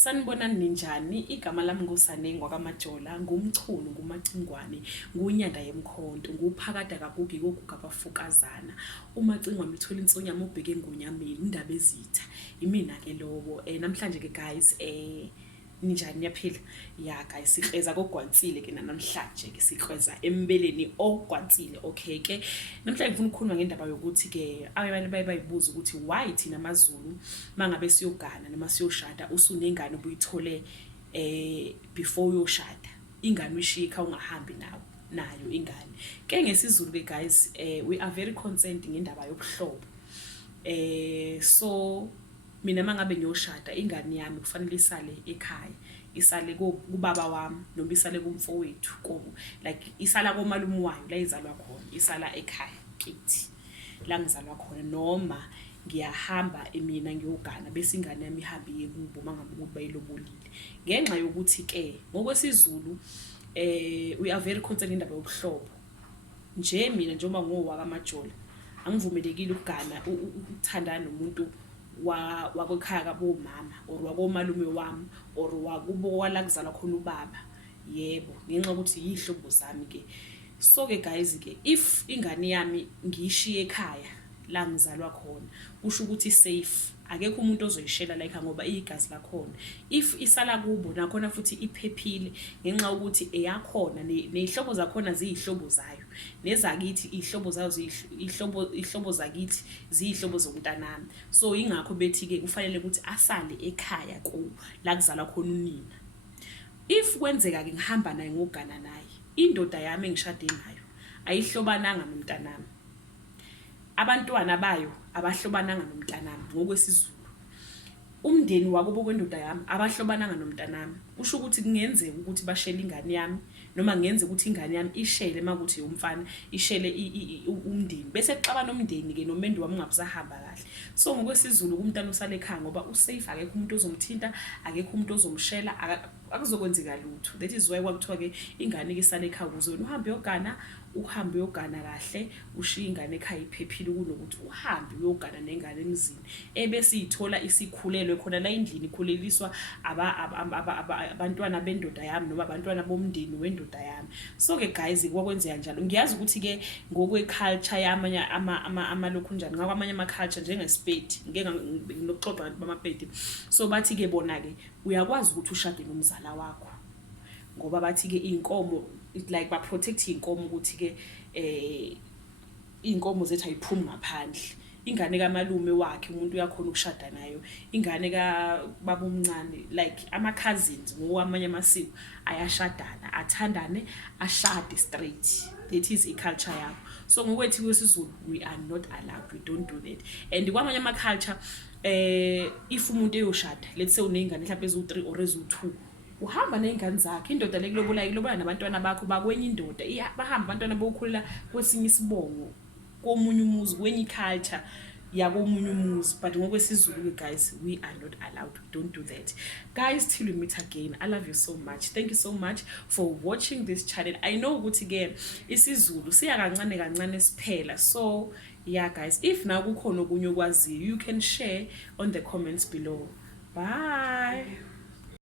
Sanibonani ninjani? Igama lami nguSanengwa kaMajola, ngumchunu, ngumacingwane, ngunyanda yemkhonto, nguphakada kagugi koguga abafukazana. Umacingwane uthola insonyama ubheke ngonyameni, indaba ezitha. Imina ke lobo. Namhlanje ke guys, ninjani niyaphila? Ya guys, sikreza kogwansile ke namhlanje ke sikreza embeleni ogwansile. Okay ke. Namhlanje ngifuna ukukhuluma ngendaba yokuthi ke abantu bayibuza ukuthi why thina amaZulu mangabe siyogana noma siyoshada usunengane obuyithole before uyoshada. Ingane uyishika ungahambi nayo ingane. Ke ngesizulu ke guys, we are very concerned ngendaba yobuhlobo. So mina mangabe ngiyoshada ingane yami kufanele isale ekhaya, isale kubaba wami noma isale kumfowethu, like isala komalume wayo la izalwa khona, isala ekhaya kithi la ngizalwa khona, noma ngiyahamba emina ngiyogana bese ingane yami ihambe iye kubo mangabe ukuthi bayilobolile. Ngenxa yokuthi ke ngokwesizulu we are very concerned indaba yobuhlobo. Nje mina njengoba ngowaka Majola angivumelekile ukugana ukuthandana nomuntu wakwekhaya kabo mama or wakomalume wami or wakubo wala kuzalwa khona ubaba. Yebo, ngenxa ukuthi yihlobo zami ke. So ke guys ke if ingane yami ngiyishiye ekhaya la ngizalwa khona kusho ukuthi safe, akekho umuntu ozoyishela la ekhaya ngoba igazi lakhona. If isala kubo nakhona futhi iphephile ngenxa ukuthi eyakhona nezihlobo zakhona ziyihlobo zayo, nezakithi ihlobo zayo ihlobo zakithi ziyihlobo zomntanami. So ingakho bethi ke kufanele ukuthi asale ekhaya ku la kuzalwa khona unina. If kwenzeka ke ngihamba naye ngogana naye, indoda yami engishade nayo ayihlobananga nomntanami, abantwana bayo abahlobananga nomntanami. Ngokwesizulu umndeni wakubo kwendoda yami abahlobananga nomntanami. Usho ukuthi kungenzeka ukuthi bashele ingane yami noma ngenze ukuthi ingane yami ishele makuthi umfana ishele umndeni bese kuxabana umndeni ke nomendo wami ngabusahamba kahle. So ngokwesizulu umntana usale ekhaya ngoba usafe, akekho umuntu ozomthinta, akekho umuntu ozomshela, akuzokwenzeka lutho. That is why kwakuthiwa ke ingane ke isale ekhaya ukuze wena uhambe uyogana kahle, ushiye ingane ekhaya iphephile kunokuthi uhambe uyogana nengane emzini ebese ithola isikhulelwe khona la endlini, ikhuleliswa abantwana bendoda yami noma abantwana bomndeni wendoda yami. So ke guys kwakwenzeka njalo. Ngiyazi ukuthi ke ngokwe culture yamanye amalokhu njani ngakwamanye ama culture njengeSpedi, ngeke nginokuxoxa bamaPedi. So bathi ke bona ke uyakwazi ukuthi ushade nomzala wakho ngoba bathi ke inkomo it like ba protect inkomo ukuthi ke inkomo zethu ayiphumi ngaphandle. Ingane kamalume wakhe umuntu uyakhona ukushada nayo, ingane ka baba omncane like ama cousins ngokwamanye amasiko ayashadana, athandane, ashade straight. That is culture yabo. So ngokwethi kwesizulu we are not allowed, we don't do that. And kwamanye ama culture if umuntu eyoshada, let's say unengane mhlawumbe ezu3 or ezu2, uhamba nezingane zakhe, indoda lekulobula nabantwana bakho bakwenye indoda, bahamba abantwana bokhulela kwesinye isibongo komunye umuzi kwenye culture yakomunye umuzi. But ngokwesizulu guys we are not allowed, we don't do that. Guys, till we meet again, I love you so much. Thank you so much for watching this channel. I know ukuthi ke isizulu siya kancane siphela. So yeah guys, if na kukhona okunye okwaziyo you can share on the comments below. Bye.